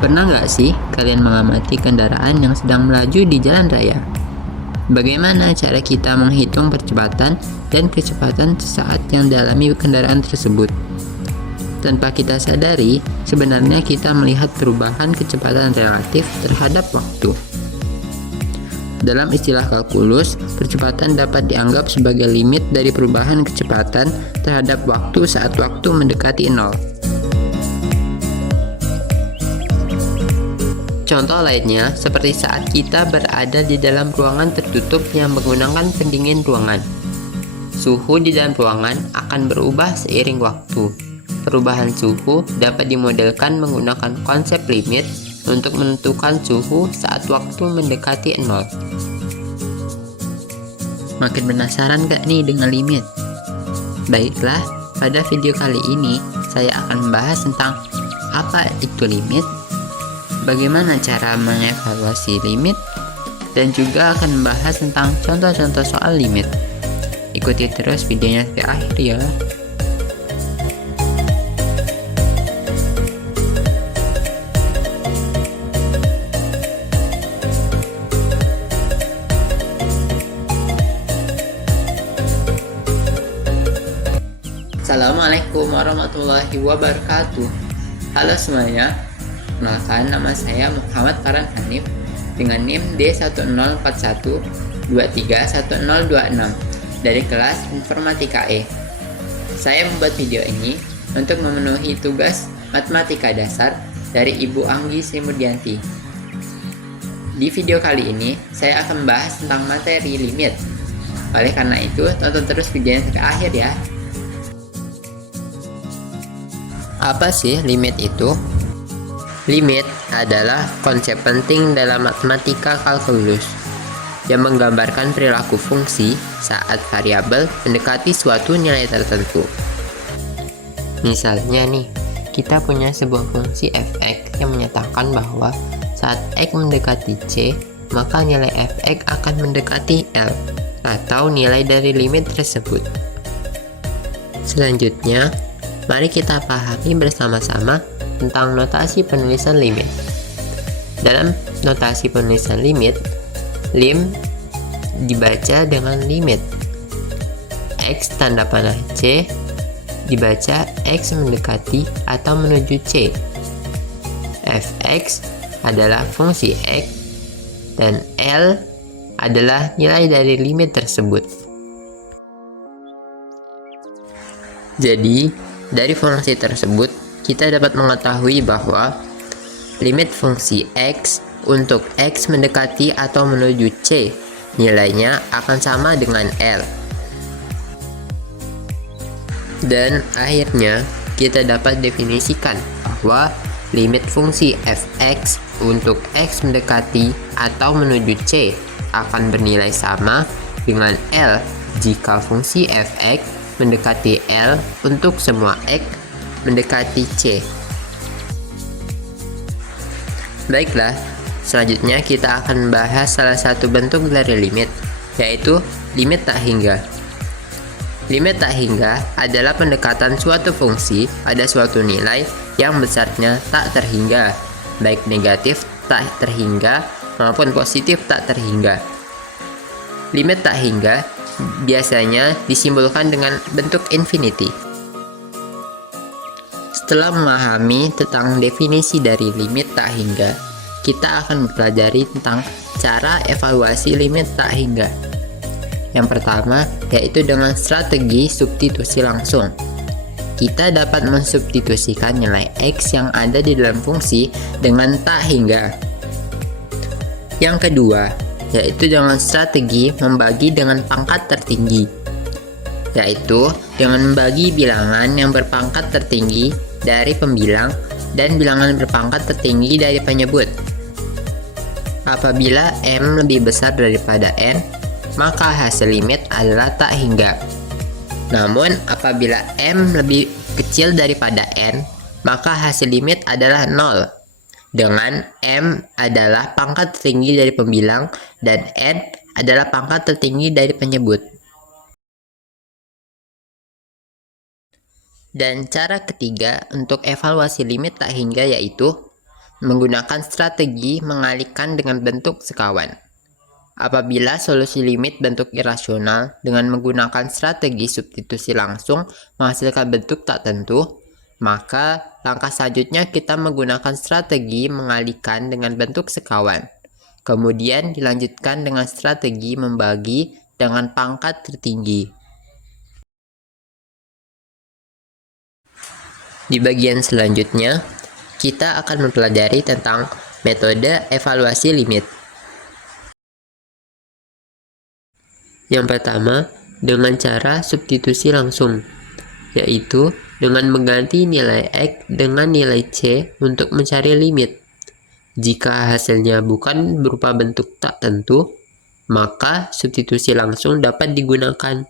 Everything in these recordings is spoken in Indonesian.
Pernah nggak sih kalian mengamati kendaraan yang sedang melaju di jalan raya? Bagaimana cara kita menghitung percepatan dan kecepatan saat yang dialami kendaraan tersebut? Tanpa kita sadari, sebenarnya kita melihat perubahan kecepatan relatif terhadap waktu. Dalam istilah kalkulus, percepatan dapat dianggap sebagai limit dari perubahan kecepatan terhadap waktu saat waktu mendekati nol. Contoh lainnya, seperti saat kita berada di dalam ruangan tertutup yang menggunakan pendingin ruangan. Suhu di dalam ruangan akan berubah seiring waktu. Perubahan suhu dapat dimodelkan menggunakan konsep limit untuk menentukan suhu saat waktu mendekati nol. Makin penasaran gak nih dengan limit? Baiklah, pada video kali ini saya akan membahas tentang apa itu limit, bagaimana cara mengevaluasi limit, dan juga akan membahas tentang contoh-contoh soal limit. Ikuti terus videonya sampai akhir ya. Assalamualaikum warahmatullahi wabarakatuh. Halo semuanya, kenalkan nama saya Muhammad Farhan Hanif dengan NIM D1041231026 dari kelas Informatika E. Saya membuat video ini untuk memenuhi tugas matematika dasar dari Ibu Anggi Srimurdianti. Di video kali ini, saya akan membahas tentang materi limit. Oleh karena itu, tonton terus videonya sampai akhir ya. Apa sih limit itu? Limit adalah konsep penting dalam matematika kalkulus yang menggambarkan perilaku fungsi saat variabel mendekati suatu nilai tertentu. Misalnya nih, kita punya sebuah fungsi f(x) yang menyatakan bahwa saat x mendekati c, maka nilai f(x) akan mendekati L atau nilai dari limit tersebut. Selanjutnya, mari kita pahami bersama-sama tentang notasi penulisan limit. Dalam notasi penulisan limit, lim dibaca dengan limit. X tanda panah C dibaca X mendekati atau menuju C. Fx adalah fungsi X dan L adalah nilai dari limit tersebut. Jadi, dari fungsi tersebut, kita dapat mengetahui bahwa limit fungsi X untuk X mendekati atau menuju C, nilainya akan sama dengan L. Dan akhirnya, kita dapat definisikan bahwa limit fungsi fx untuk X mendekati atau menuju C akan bernilai sama dengan L jika fungsi fx mendekati L untuk semua X mendekati C. Baiklah, selanjutnya kita akan membahas salah satu bentuk dari limit, yaitu limit tak hingga. Limit tak hingga adalah pendekatan suatu fungsi pada suatu nilai yang besarnya tak terhingga, baik negatif tak terhingga maupun positif tak terhingga. Limit tak hingga biasanya disimbolkan dengan bentuk infinity. Setelah memahami tentang definisi dari limit tak hingga, kita akan mempelajari tentang cara evaluasi limit tak hingga. Yang pertama, yaitu dengan strategi substitusi langsung. Kita dapat mensubstitusikan nilai X yang ada di dalam fungsi dengan tak hingga. Yang kedua, yaitu dengan strategi membagi dengan pangkat tertinggi, yaitu dengan membagi bilangan yang berpangkat tertinggi dari pembilang dan bilangan berpangkat tertinggi dari penyebut. Apabila M lebih besar daripada N, maka hasil limit adalah tak hingga. Namun apabila M lebih kecil daripada N, maka hasil limit adalah 0. Dengan M adalah pangkat tertinggi dari pembilang dan N adalah pangkat tertinggi dari penyebut. Dan cara ketiga untuk evaluasi limit tak hingga yaitu menggunakan strategi mengalihkan dengan bentuk sekawan. Apabila solusi limit bentuk irasional dengan menggunakan strategi substitusi langsung menghasilkan bentuk tak tentu, maka langkah selanjutnya kita menggunakan strategi mengalihkan dengan bentuk sekawan. Kemudian dilanjutkan dengan strategi membagi dengan pangkat tertinggi. Di bagian selanjutnya, kita akan mempelajari tentang metode evaluasi limit. Yang pertama, dengan cara substitusi langsung, yaitu dengan mengganti nilai X dengan nilai C untuk mencari limit. Jika hasilnya bukan berupa bentuk tak tentu, maka substitusi langsung dapat digunakan.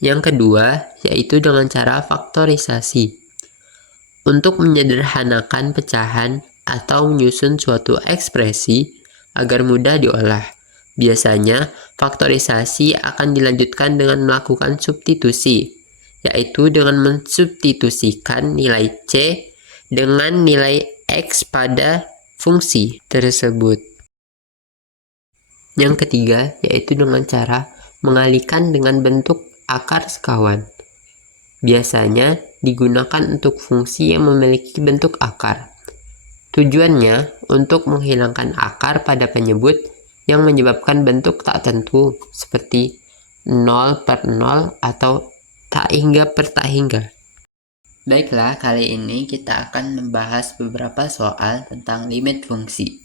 Yang kedua, yaitu dengan cara faktorisasi. Untuk menyederhanakan pecahan atau menyusun suatu ekspresi agar mudah diolah. Biasanya, faktorisasi akan dilanjutkan dengan melakukan substitusi, yaitu dengan mensubstitusikan nilai C dengan nilai X pada fungsi tersebut. Yang ketiga, yaitu dengan cara mengalihkan dengan bentuk akar sekawan. Biasanya digunakan untuk fungsi yang memiliki bentuk akar. Tujuannya untuk menghilangkan akar pada penyebut yang menyebabkan bentuk tak tentu seperti 0 per 0 atau tak hingga per tak hingga. Baiklah, kali ini kita akan membahas beberapa soal tentang limit fungsi.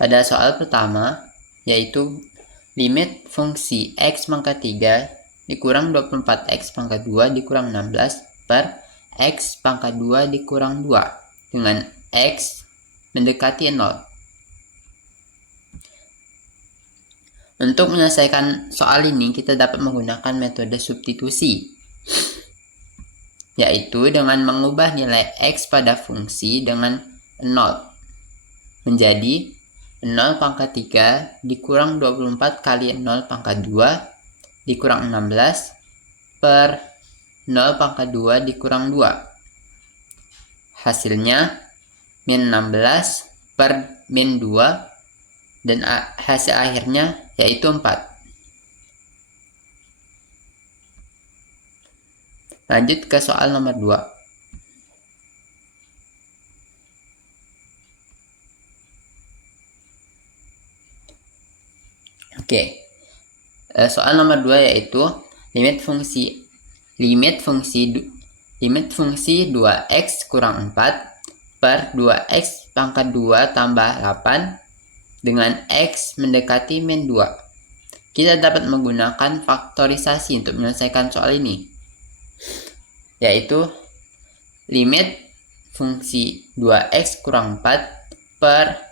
Pada soal pertama, yaitu limit fungsi X pangkat 3 dikurang 24X pangkat 2 dikurang 16 per X pangkat 2 dikurang 2 dengan X mendekati 0. Untuk menyelesaikan soal ini, kita dapat menggunakan metode substitusi, yaitu dengan mengubah nilai X pada fungsi dengan 0 menjadi 0 pangkat 3 dikurang 24 kali 0 pangkat 2 dikurang 16 per 0 pangkat 2 dikurang 2. Hasilnya min 16 per min 2 dan hasil akhirnya yaitu 4. Lanjut ke soal nomor 2. Oke. Soal nomor 2 yaitu limit fungsi 2x kurang 4 per 2x pangkat 2 tambah 8 dengan x mendekati min 2. Kita dapat menggunakan faktorisasi untuk menyelesaikan soal ini, yaitu limit fungsi 2x kurang 4 per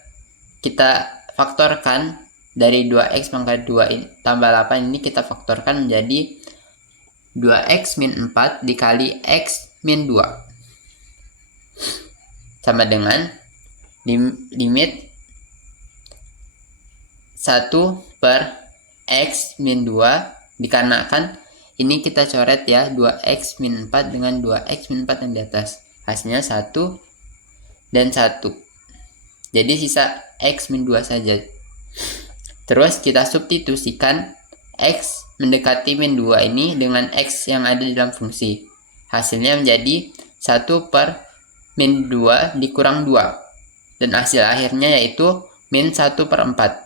kita faktorkan dari 2x pangkat 2 tambah 8 ini kita faktorkan menjadi 2x min 4 dikali x min 2 sama dengan limit 1 per x min 2 dikarenakan ini kita coret ya 2x min 4 dengan 2x min 4 yang di atas. Hasilnya 1 dan 1. Jadi sisa x min 2 saja. Terus kita substitusikan X mendekati min 2 ini dengan X yang ada di dalam fungsi. Hasilnya menjadi 1 per min 2 dikurang 2. Dan hasil akhirnya yaitu min 1 per 4.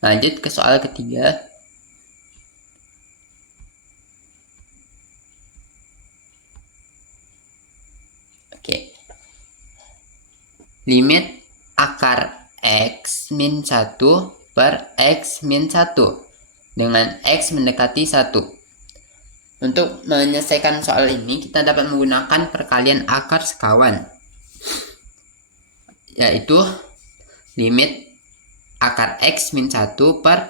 Lanjut ke soal ketiga. Oke. Limit akar X min 1 per X min 1 dengan X mendekati 1. Untuk menyelesaikan soal ini, kita dapat menggunakan perkalian akar sekawan, yaitu limit akar X min 1 per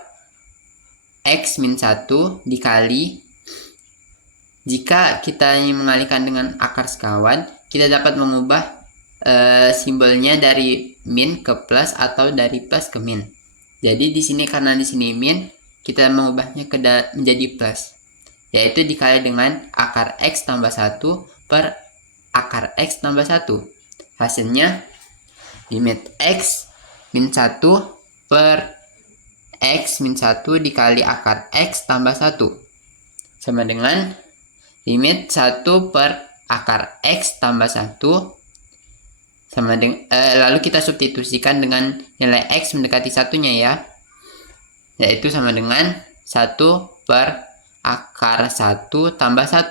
X min 1 dikali, jika kita ingin mengalihkan dengan akar sekawan, kita dapat mengubah simbolnya dari min ke plus atau dari plus ke min. Jadi di sini karena di sini min, kita mengubahnya menjadi plus, yaitu dikali dengan akar x tambah 1 per akar x tambah 1. Hasilnya limit x min 1 per x min 1 dikali akar x tambah 1 sama dengan limit 1 per akar x tambah 1 sama dengan lalu kita substitusikan dengan nilai x mendekati satunya ya, yaitu sama dengan 1 per akar 1 tambah 1.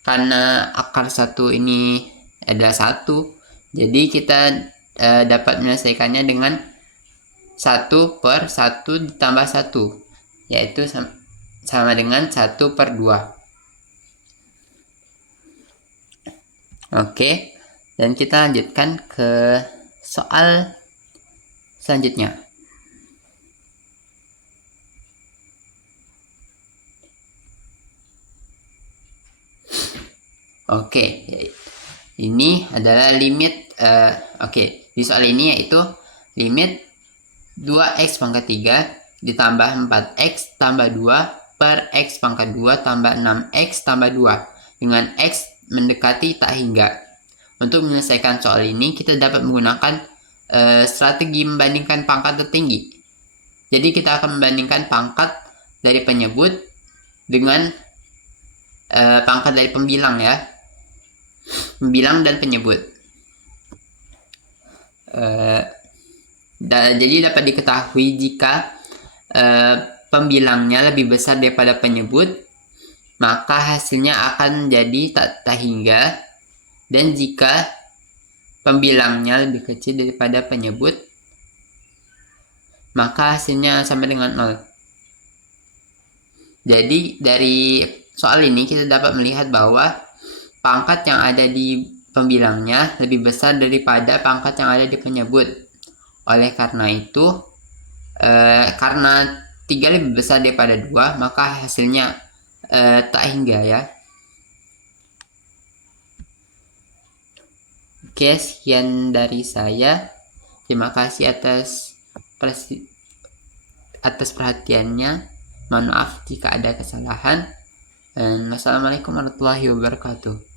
Karena akar 1 ini adalah 1, jadi kita dapat menyelesaikannya dengan 1 per 1 ditambah 1, yaitu sama dengan 1 per 2. Oke, dan kita lanjutkan ke soal selanjutnya. Oke, ini adalah limit di soal ini yaitu limit 2x pangkat 3 ditambah 4x tambah 2 per x pangkat 2 tambah 6x tambah 2 dengan x mendekati tak hingga. Untuk menyelesaikan soal ini, kita dapat menggunakan strategi membandingkan pangkat tertinggi. Jadi kita akan membandingkan pangkat dari penyebut dengan pangkat dari pembilang ya. Pembilang dan penyebut. Jadi dapat diketahui jika pembilangnya lebih besar daripada penyebut, maka hasilnya akan jadi tak hingga. Dan jika pembilangnya lebih kecil daripada penyebut, maka hasilnya sama dengan 0. Jadi dari soal ini kita dapat melihat bahwa pangkat yang ada di pembilangnya lebih besar daripada pangkat yang ada di penyebut. Oleh karena itu, karena 3 lebih besar daripada 2, maka hasilnya tak hingga ya. Oke, sekian dari saya. Terima kasih atas perhatiannya. Mohon maaf jika ada kesalahan. Wassalamualaikum warahmatullahi wabarakatuh.